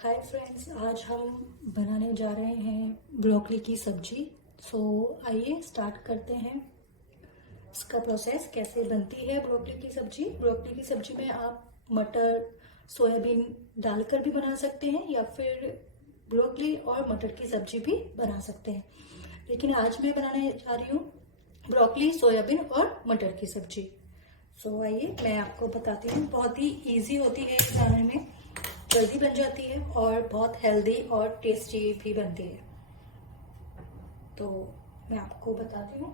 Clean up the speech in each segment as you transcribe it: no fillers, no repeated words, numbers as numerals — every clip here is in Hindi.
हाय फ्रेंड्स, आज हम बनाने जा रहे हैं ब्रोकली की सब्जी। आइए स्टार्ट करते हैं इसका प्रोसेस कैसे बनती है ब्रोकली की सब्जी। ब्रोकली की सब्जी में आप मटर, सोयाबीन डालकर भी बना सकते हैं या फिर ब्रोकली और मटर की सब्जी भी बना सकते हैं, लेकिन आज मैं बनाने जा रही हूँ ब्रोकली, सोयाबीन और मटर की सब्जी। आइए मैं आपको बताती हूँ। बहुत ही इजी होती है बनाने में, जल्दी बन जाती है और बहुत हेल्दी और टेस्टी भी बनती है। तो मैं आपको बताती हूँ।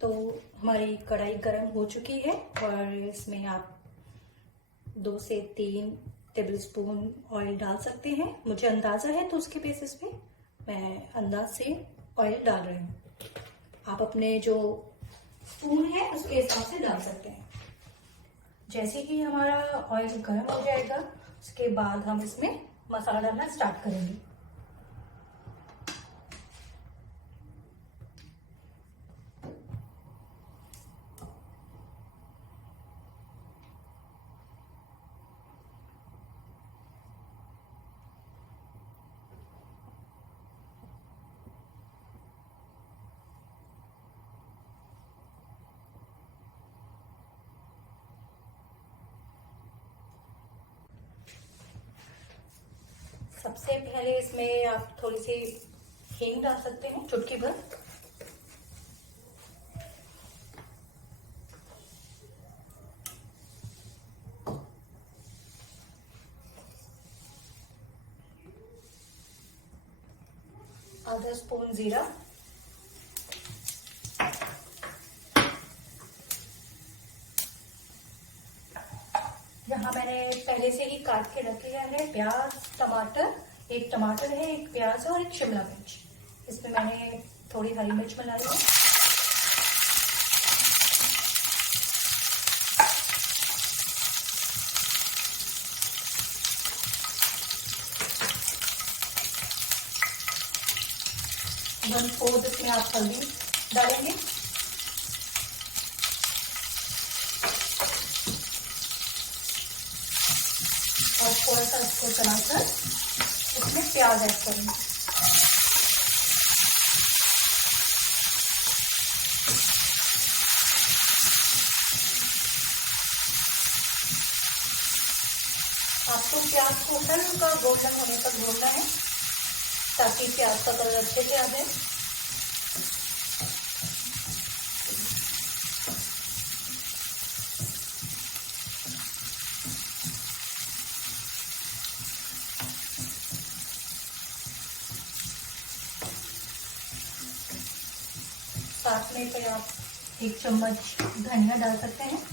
तो हमारी कढ़ाई गर्म हो चुकी है और इसमें आप 2 से 3 टेबलस्पून ऑयल डाल सकते हैं। मुझे अंदाज़ा है तो उसके बेसिस पे मैं अंदाज से ऑयल डाल रही हूँ। आप अपने जो स्पून है उसके हिसाब से डाल सकते हैं। जैसे ही हमारा ऑयल गर्म हो जाएगा उसके बाद हम इसमें मसाला डालना स्टार्ट करेंगे। सबसे पहले इसमें आप थोड़ी सी हींग डाल सकते हैं, चुटकी भर। आधा स्पून जीरा, यहाँ मैंने पहले से ही काट के रख लिया है प्याज, टमाटर। एक टमाटर है, एक प्याज है और एक शिमला मिर्च। इसमें मैंने थोड़ी हरी मिर्च मिला ली है। वन फोर्थ इसमें आप हल्दी डालेंगे और थोड़ा सा इसको चलाकर इसमें प्याज ऐड करेंगे। आपको प्याज को हल्का गोल्डन होने तक भूनना है ताकि प्याज का कलर अच्छे से आ जाए। साथ में फिर आप 1 चम्मच धनिया डाल सकते हैं।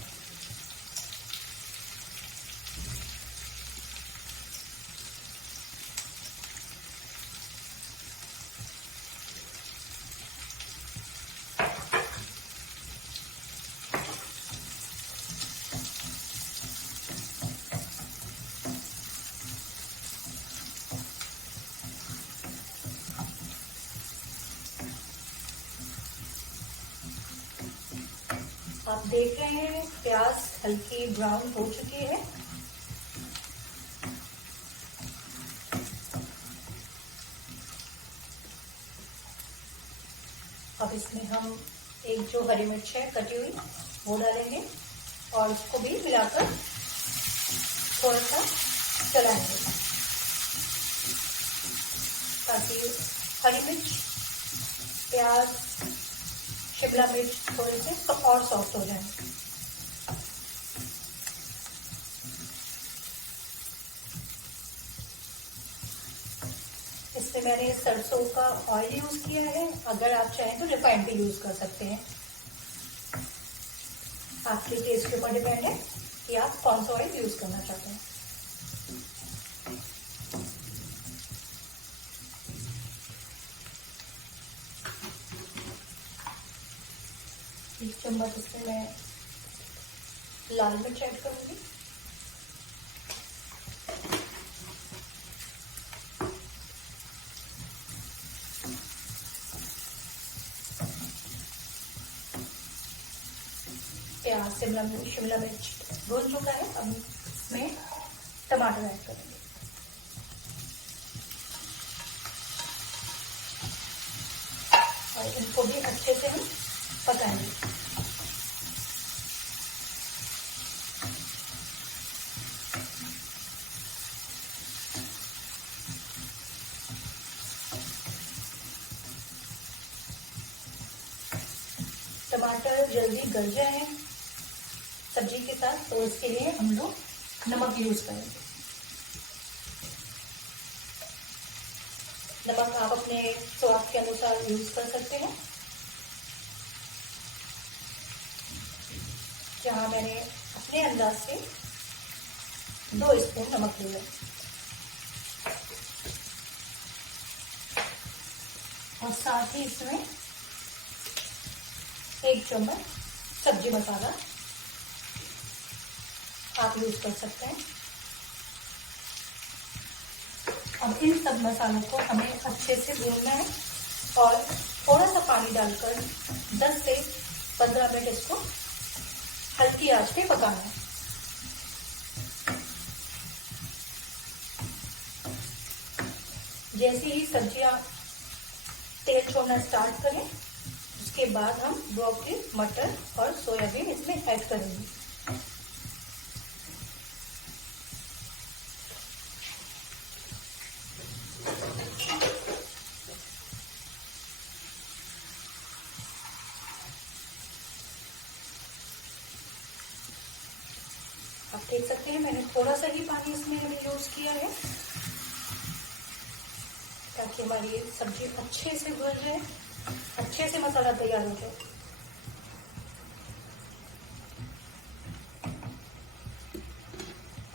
आप देख रहे हैं प्याज हल्की ब्राउन हो चुकी है। अब इसमें हम एक जो हरी मिर्च है कटी हुई वो डालेंगे और उसको भी मिलाकर थोड़ा सा चलाएंगे ताकि हरी मिर्च, प्याज, शिमला मिर्च थोड़े से और सॉफ्ट हो जाए। इसमें मैंने सरसों का ऑयल यूज किया है। अगर आप चाहें तो रिफाइंड भी यूज कर सकते हैं। आपके टेस्ट के ऊपर डिपेंड है कि आप कौन सा ऑयल यूज करना चाहते हैं। एक चम्मच इसमें मैं लाल मिर्च ऐड करूंगी। प्याज शिमला मिर्च भून चुका है। अब इसमें टमाटर ऐड करेंगे। और इनको भी अच्छे से हम पकाएंगे। टमाटर जल्दी गल जाए सब्जी के साथ, तो इसके लिए हम लोग नमक यूज करेंगे। नमक आप अपने स्वाद के अनुसार यूज कर सकते हैं। जहां मैंने अपने अंदाज से 2 स्पून नमक लिया और साथ ही इसमें 1 चम्मच सब्जी मसाला आप यूज कर सकते हैं। अब इन सब मसालों को हमें अच्छे से भूनना है और थोड़ा सा पानी डालकर 10 से 15 मिनट इसको हल्की आंच पे पकाना है। जैसे ही सब्जियां तेल छोड़ना स्टार्ट करें, उसके बाद हम ब्रोकली, मटर और सोयाबीन इसमें ऐड करेंगे। आप देख सकते हैं मैंने थोड़ा सा ही पानी इसमें यूज किया है, ताकि हमारी ये सब्जी अच्छे से भुन जाए, अच्छे से मसाला तैयार हो जाए।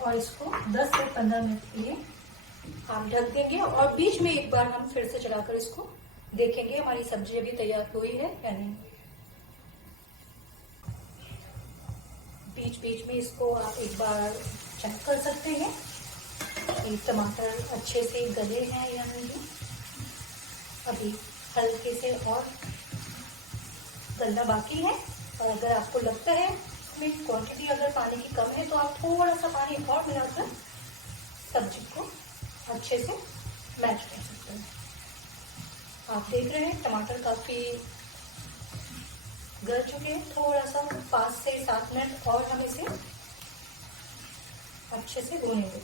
और इसको 10 से 15 मिनट के लिए हम ढक देंगे और बीच में एक बार हम फिर से चलाकर इसको देखेंगे हमारी सब्जी अभी तैयार हुई है या नहीं। बीच बीच में इसको आप एक बार चेक कर सकते हैं कि टमाटर अच्छे से गले हैं या नहीं। अभी हल्के से और गलना बाकी है, और अगर आपको लगता है इसमें क्वांटिटी अगर पानी की कम है तो आप थोड़ा सा पानी और मिलाकर सब्जी को अच्छे से मैच कर सकते हैं। आप देख रहे हैं टमाटर काफी गल चुके हैं। थोड़ा सा 5 से 7 मिनट और हम इसे अच्छे से भूनेंगे।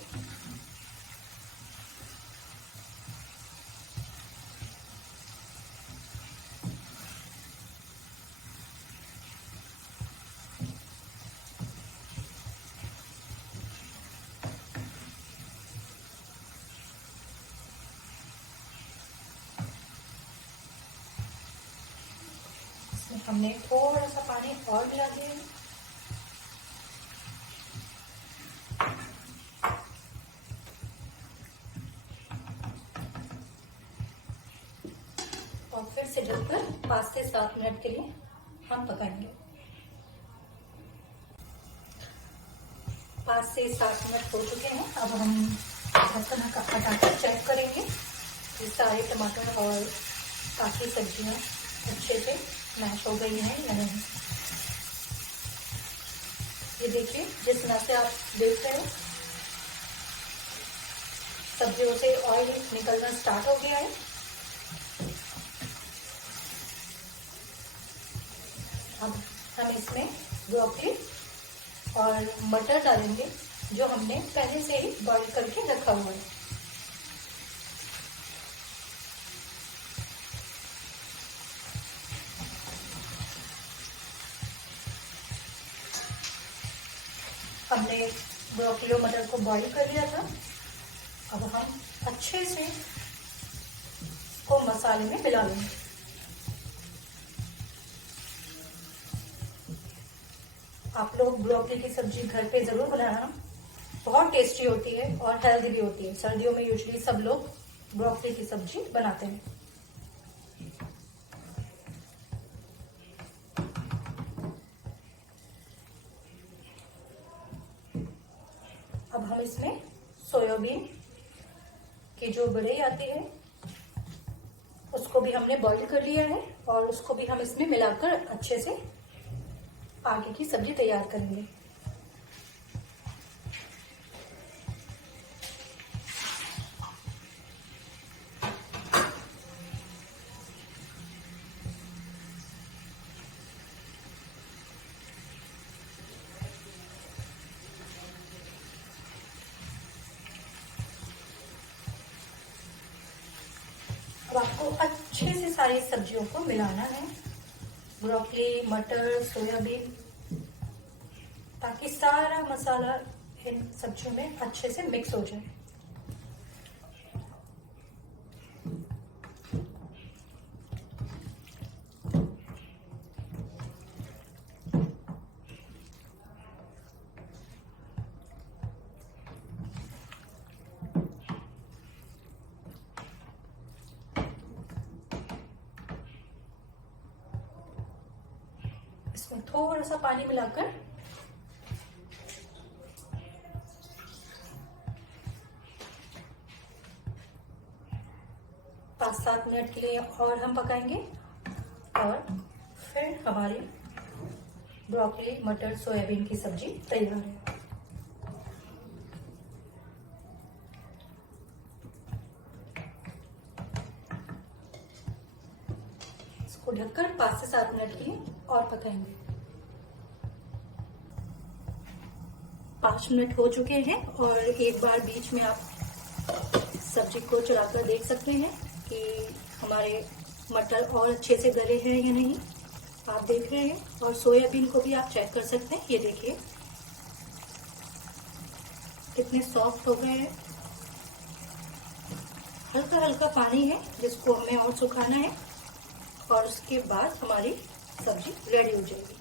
हमने थोड़ा सा पानी और मिला दिया है। और फिर से ढककर 5 से 7 मिनट के लिए हम पकाएंगे। 5 से 7 मिनट हो चुके हैं। अब हम ढक्कन हटाकर चेक करेंगे कि सारे टमाटर और बाकी सब्जियां अच्छे से मैश हो गई है या नहीं। ये देखिए, जिस तरह से आप देख रहे हैं सब्जियों से ऑयल निकलना स्टार्ट हो गया है। अब हम इसमें ब्रोकली और मटर डालेंगे, जो हमने पहले से ही बॉईल करके रखा हुआ है। हमने ब्रोकली और मटर को बॉईल कर लिया था। अब हम अच्छे से इसको मसाले में मिला लेंगे। आप लोग ब्रोकली की सब्जी घर पे जरूर बनाना, बहुत टेस्टी होती है और हेल्दी भी होती है। सर्दियों में यूजुअली सब लोग ब्रोकली की सब्जी बनाते हैं। अब हम इसमें सोयाबीन की जो बड़े आती है उसको भी हमने बॉईल कर लिया है और उसको भी हम इसमें मिलाकर अच्छे से आगे की सब्जी तैयार करेंगे। अब आपको अच्छे से सारी सब्जियों को मिलाना है, ब्रोकली, मटर, सोयाबीन, ताकि सारा मसाला इन सब्जियों में अच्छे से मिक्स हो जाए। इसमें थोड़ा सा पानी मिलाकर पाँच 7 मिनट के लिए और हम पकाएंगे और फिर हमारी ब्रोकली, मटर, सोयाबीन की सब्जी तैयार है। इसको ढककर 5 से 7 मिनट के लिए और पकाएंगे। 5 मिनट हो चुके हैं और एक बार बीच में आप सब्जी को चलाकर देख सकते हैं कि हमारे मटर और अच्छे से गले हैं या नहीं, आप देख रहे हैं। और सोयाबीन को भी आप चेक कर सकते हैं, ये देखिए कितने सॉफ्ट हो गए हैं। हल्का हल्का पानी है जिसको हमें और सुखाना है और उसके बाद हमारी सब्जी रेडी हो जाएगी।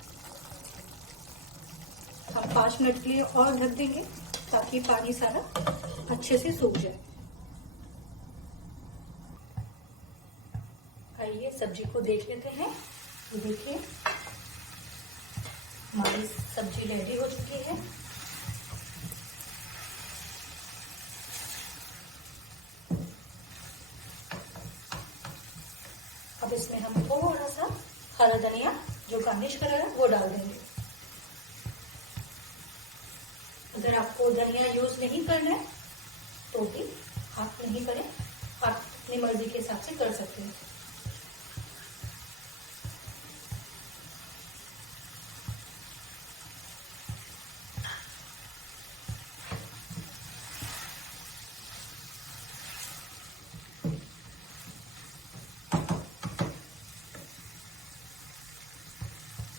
हम 5 मिनट के लिए और ढक देंगे ताकि पानी सारा अच्छे से सूख जाए। आइए सब्जी को देख लेते हैं। तो देखिए हमारी सब्जी रेडी हो चुकी है। अब इसमें हम थोड़ा सा हरा धनिया जो गार्निश करा है वो डाल देंगे। अगर आपको धनिया यूज नहीं करना है तो भी आप नहीं करें, आप अपनी मर्जी के हिसाब से कर सकते हैं।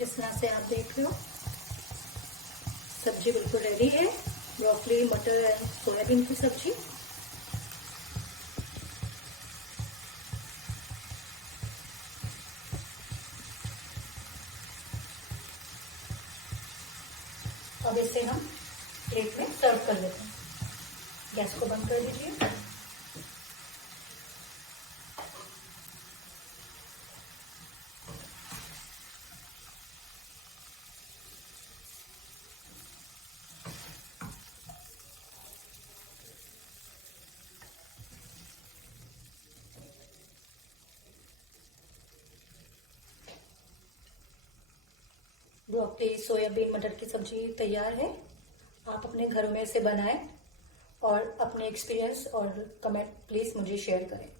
इस तरह से आप देख रहे हो सब्जी बिल्कुल रेडी है, ब्रोकली, मटर एंड सोयाबीन की सब्जी। अब इसे हम प्लेट में सर्व कर लेते हैं। गैस को बंद कर दीजिए। ब्रोकली, सोयाबीन, मटर की सब्जी तैयार है। आप अपने घरों में इसे बनाएं और अपने एक्सपीरियंस और कमेंट प्लीज मुझे शेयर करें।